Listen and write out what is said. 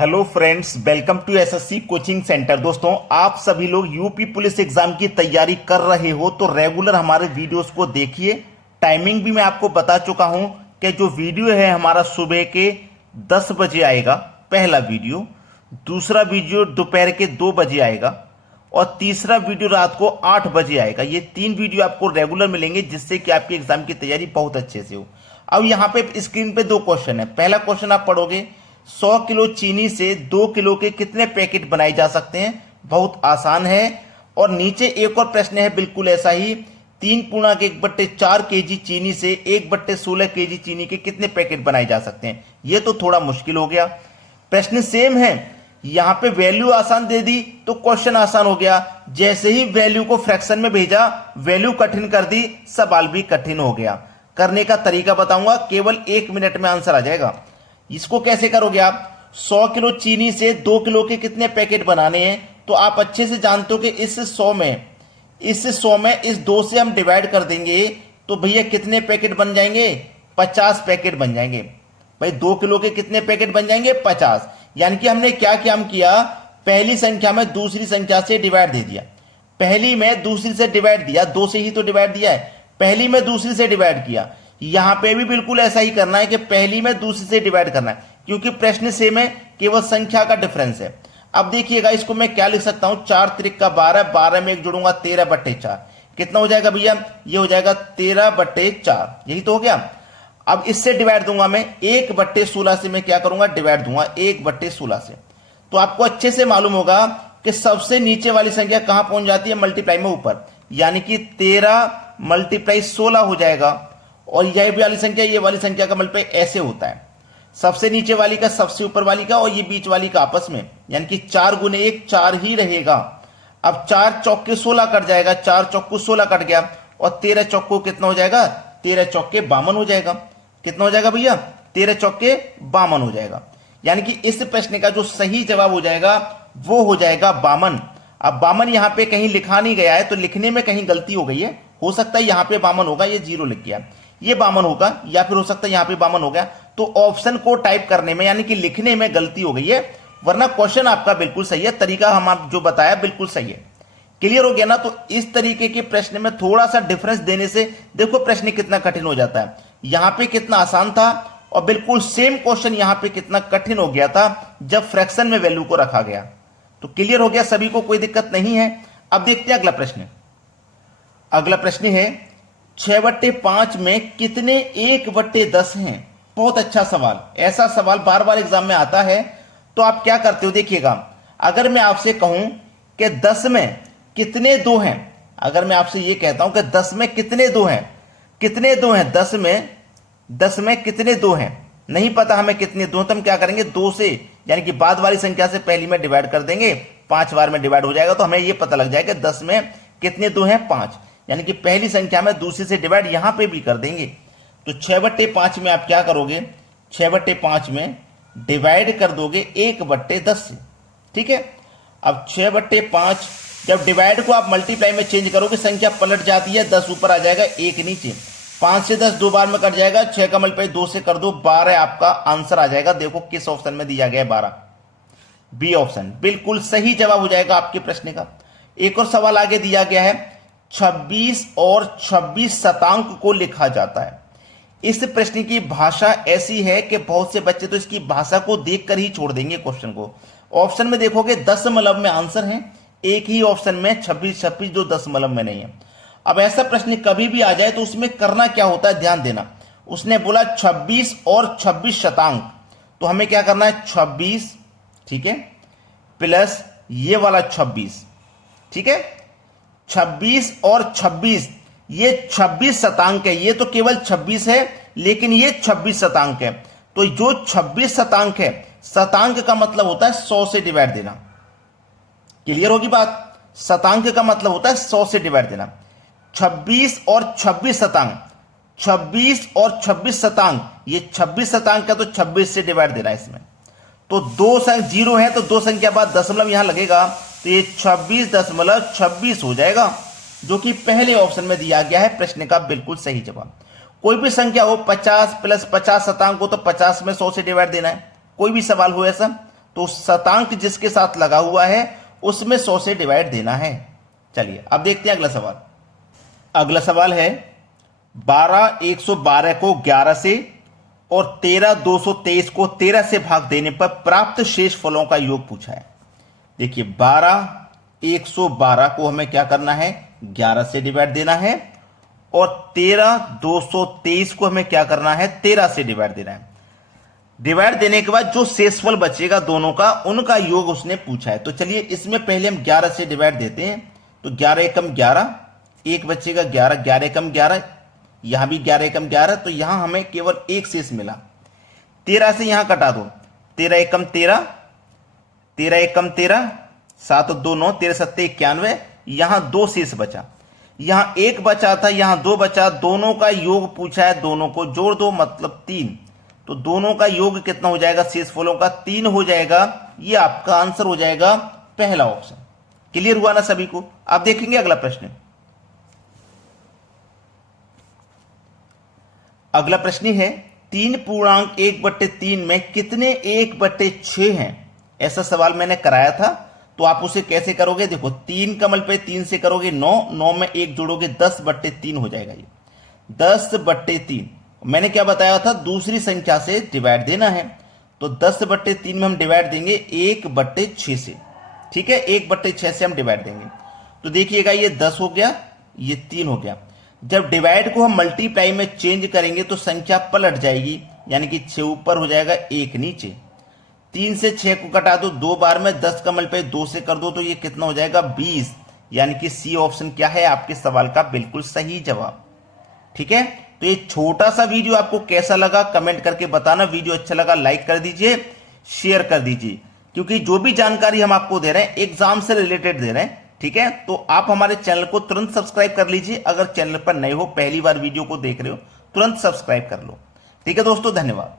Hello friends, welcome to SSC coaching centre. दोस्तों, आप सभी लोग यूपी पुलिस एग्जाम की तैयारी कर रहे हो तो रेगुलर हमारे वीडियोस को देखिए। टाइमिंग भी मैं आपको बता चुका हूं कि जो वीडियो है हमारा सुबह के 10 बजे आएगा पहला वीडियो, दूसरा वीडियो दोपहर के 2 बजे आएगा और तीसरा वीडियो रात को 8 बजे आएगा। ये 3 वीडियो आपको रेगुलर मिलेंगे जिससे कि आपकी एग्जाम की तैयारी बहुत अच्छे से हो। अब यहाँ पे स्क्रीन पे 2 क्वेश्चन है। पहला क्वेश्चन आप पढ़ोगे, 100 किलो चीनी से 2 किलो के कितने पैकेट बनाए जा सकते हैं। बहुत आसान है। और नीचे एक और प्रश्न है बिल्कुल ऐसा ही, 3.1/4 केजी चीनी से 1/16 केजी चीनी के कितने पैकेट बनाए जा सकते हैं। यह तो थोड़ा मुश्किल हो गया। प्रश्न सेम है, यहां पे वैल्यू आसान दे दी तो क्वेश्चन आसान हो गया। जैसे ही वैल्यू को फ्रैक्शन में भेजा, वैल्यू कठिन कर दी, सवाल भी कठिन हो गया। करने का तरीका बताऊंगा, केवल 1 मिनट में आंसर आ जाएगा। इसको कैसे करोगे आप, 100 किलो चीनी से 2 किलो के कितने पैकेट बनाने हैं, तो आप अच्छे से जानते हो कि इस 100 में इस 2 से हम डिवाइड कर देंगे तो भैया कितने पैकेट बन जाएंगे, 50 पैकेट बन जाएंगे। भाई 2 किलो के कितने पैकेट बन जाएंगे, 50। यानी कि हमने क्या काम किया, पहली संख्या में दूसरी संख्या से डिवाइड दे दिया, पहली में दूसरी से डिवाइड दिया, 2 से ही तो डिवाइड दिया है, पहली में दूसरी से डिवाइड किया। यहां पे भी बिल्कुल ऐसा ही करना है कि पहली में दूसरी से डिवाइड करना है, क्योंकि प्रश्न सेम है, केवल संख्या का डिफरेंस है। अब देखिएगा, इसको मैं क्या लिख सकता हूं, 4 त्रिक का 12, 12 में 1 जोड़ूंगा 13/4, कितना हो जाएगा भैया, ये हो जाएगा 13/4, यही तो हो गया। अब इससे डिवाइड दूंगा मैं 1/16 से, मैं क्या करूंगा, डिवाइड दूंगा 1/16 से। तो आपको अच्छे से मालूम होगा कि सबसे नीचे वाली संख्या कहां पहुंच जाती है, मल्टीप्लाई में ऊपर, यानी कि 13 × 16 हो जाएगा। और यह वाली संख्या, ये वाली संख्या का मल्टीप्लाई ऐसे होता है, सबसे नीचे वाली का सबसे ऊपर वाली का और ये बीच वाली का आपस में, यानी कि 4 × 1 4 ही रहेगा। अब 4 चौके 16 कट जाएगा, 4 चौको 16 कट गया, और 13 चौको कितना हो जाएगा, 13 चौके 52 हो जाएगा। कितना हो जाएगा भैया, 13 चौके 52 हो जाएगा। यानी कि इस प्रश्न का जो सही जवाब हो जाएगा वो हो जाएगा 52। अब 52 यहां पे कहीं लिखा नहीं गया है, तो लिखने में कहीं गलती हो गई है। हो सकता है यहां पे 52 होगा, ये 0 लिख गया, ये 52 होगा, या फिर हो सकता है यहां पे 52 हो गया। तो ऑप्शन को टाइप करने में यानी कि लिखने में गलती हो गई है, वरना क्वेश्चन आपका बिल्कुल सही है। तरीका हम आप जो बताया बिल्कुल सही है। क्लियर हो गया ना। तो इस तरीके के प्रश्न में थोड़ा सा डिफरेंस देने से देखो प्रश्न कितना कठिन हो जाता है। यहां पे कितना आसान था और बिल्कुल सेम क्वेश्चन यहां पे कितना कठिन हो गया था जब फ्रैक्शन में वैल्यू को रखा गया। तो क्लियर हो गया सभी को, कोई दिक्कत नहीं है। अब देखते हैं अगला प्रश्न। अगला प्रश्न है, 6/5 में कितने 1/10 हैं। बहुत अच्छा सवाल, ऐसा सवाल बार बार एग्जाम में आता है। तो आप क्या करते हो, देखिएगा, अगर मैं आपसे कहूं कि 10 में कितने 2 हैं, अगर मैं आपसे यह कहता हूं कि 10 में कितने 2 हैं, कितने 2 हैं 10 में कितने 2 हैं, नहीं पता हमें कितने 2, तो हम क्या करेंगे, 2 से यानी कि बाद वाली संख्या से पहली में डिवाइड कर देंगे, 5 बार में डिवाइड हो जाएगा, तो हमें यह पता लग जाएगा 10 में कितने 2 हैं, 5। यानी कि पहली संख्या में दूसरी से डिवाइड यहां पे भी कर देंगे। तो 6/5 में आप क्या करोगे, 6/5 में डिवाइड कर दोगे 1/10 से। ठीक है। अब 6/5 जब डिवाइड को आप मल्टीप्लाई में चेंज करोगे, संख्या पलट जाती है, 10 ऊपर आ जाएगा, 1 नीचे, 5 से 10 2 बार में कट जाएगा, 6 का मल्टीप्लाई 2 से कर दो, 12 आपका आंसर आ जाएगा। देखो किस ऑप्शन में दिया गया है, 12, बी ऑप्शन बिल्कुल सही जवाब हो जाएगा आपके प्रश्न का। एक और सवाल आगे दिया गया है, 26 और 26 शतांक को लिखा जाता है। इस प्रश्न की भाषा ऐसी है कि बहुत से बच्चे तो इसकी भाषा को देखकर ही छोड़ देंगे क्वेश्चन को। ऑप्शन में देखोगे दशमलव में आंसर है, एक ही ऑप्शन में 26 जो दशमलव में नहीं है। अब ऐसा प्रश्न कभी भी आ जाए तो उसमें करना क्या होता है, ध्यान देना। उसने बोला 26 और 26 शतांक, तो हमें क्या करना है, 26, ठीक है, प्लस ये वाला 26, ठीक है, 26 और 26, ये 26 शतांक है, ये तो केवल 26 है, लेकिन ये 26 शतांक है। तो जो 26 शतांक है, शतांक का मतलब होता है 100 से डिवाइड देना। क्लियर होगी बात, शतांक का मतलब होता है 100 से डिवाइड देना। 26 और 26 शतांक, 26 और 26 शतांक, ये 26 शतांक का तो 26 से डिवाइड देना इसमें। तो 2 0 है, तो 2 संख्या बाद दशमलव यहां लगेगा, तो ये 26.26 हो जाएगा, जो कि पहले ऑप्शन में दिया गया है प्रश्न का बिल्कुल सही जवाब। कोई भी संख्या हो, 50 + 50 शतांक हो तो 50 में 100 से डिवाइड देना है। कोई भी सवाल हो ऐसा, तो शतांक जिसके साथ लगा हुआ है उसमें 100 से डिवाइड देना है। चलिए अब देखते हैं अगला सवाल। अगला सवाल है 12 112 को 11 से और 13 223 को 13 से भाग देने पर प्राप्त शेष फलों का योग पूछा है। देखिए 12 112 को हमें क्या करना है, 11 से डिवाइड देना है और 13 223 को हमें क्या करना है, 13 से डिवाइड देना है। डिवाइड देने के बाद जो शेषफल बचेगा दोनों का, उनका योग उसने पूछा है। तो चलिए इसमें पहले हम 11 से डिवाइड देते हैं। तो 11 एकम 11, एक बचेगा 11, 11 एकम 11, यहां भी 11 एकम 11, तो यहां हमें केवल एक शेष मिला। 13 से यहां कटा दो, 13 एकम 13, 13 एकम 13, 7 2 9, 13 7 91, यहां दो शेष बचा। यहां एक बचा था, यहां दो बचा, दोनों का योग पूछा है, दोनों को जोड़ दो मतलब 3। तो दोनों का योग कितना हो जाएगा, शेष फलों का 3 हो जाएगा। ये आपका आंसर हो जाएगा पहला ऑप्शन। क्लियर हुआ ना सभी को। आप देखेंगे अगला प्रश्न। अगला प्रश्न है 3.1/3 में कितने 1/6 हैं। ऐसा सवाल मैंने कराया था, तो आप उसे कैसे करोगे, देखो 3 कमल पे 3 से करोगे 9, 9 में 1 जोड़ोगे 10/3 हो जाएगा। ये 10/3 मैंने क्या बताया था, दूसरी संख्या से डिवाइड देना है। तो 10/3 में हम डिवाइड देंगे 1/6 से। ठीक है, 1/6 से हम डिवाइड देंगे। तो देखिएगा ये 10 हो गया, ये 3 हो गया। जब डिवाइड को हम मल्टीप्लाई में चेंज करेंगे तो संख्या पलट जाएगी, यानी कि 6 ऊपर हो जाएगा 1 नीचे। 3 से 6 को कटा दो 2 बार में, 10 कमल पे 2 से कर दो तो ये कितना हो जाएगा 20, यानी कि सी ऑप्शन क्या है आपके सवाल का बिल्कुल सही जवाब। ठीक है, तो ये छोटा सा वीडियो आपको कैसा लगा कमेंट करके बताना। वीडियो अच्छा लगा लाइक कर दीजिए, शेयर कर दीजिए, क्योंकि जो भी जानकारी हम आपको दे रहे हैं एग्जाम से रिलेटेड दे रहे हैं। ठीक है, तो आप हमारे चैनल को तुरंत सब्सक्राइब कर लीजिए। अगर चैनल पर नए हो, पहली बार वीडियो को देख रहे हो, तुरंत सब्सक्राइब कर लो। ठीक है दोस्तों, धन्यवाद।